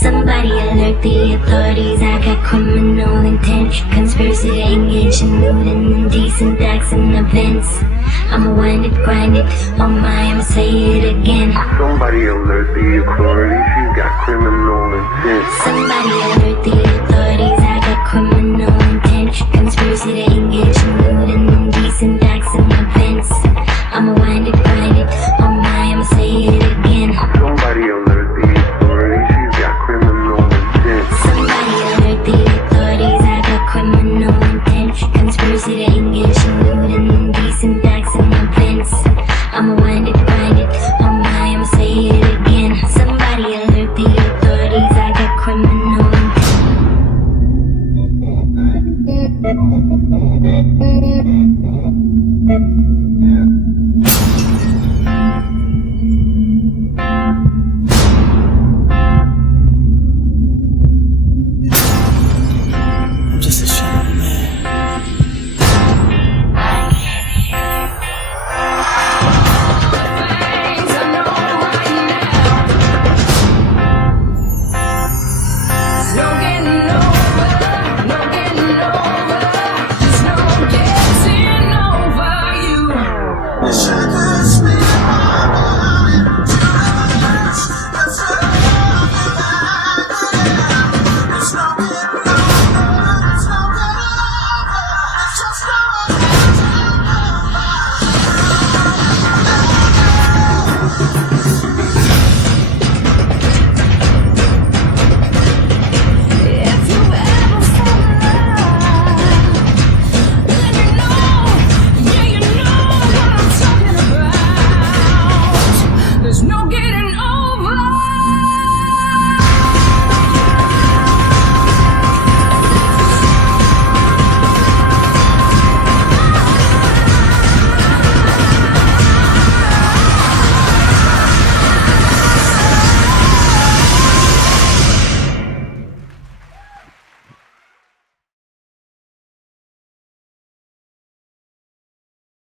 Somebody alert the authorities, I got criminal intent. Conspiracy to engage in lewd and indecent acts and events. I'ma wind it, grind it, oh my, I'ma say it again. Somebody alert the authorities, she's got criminal intent. Somebody alert the authorities, I got criminal intent. Conspiracy to engage in lewd and indecent acts and events. I'ma wind it, grind it, oh my, I'ma say it again. Somebody alert the authorities, she's got criminal intent. Somebody alert the authorities, I got criminal intent. Conspiracy to engage in lewd and indecent acts and events. I'ma wind it, grind it, oh my, I'ma say it again. Somebody alert the authorities, I got criminal I'm just a shadow man. There's no getting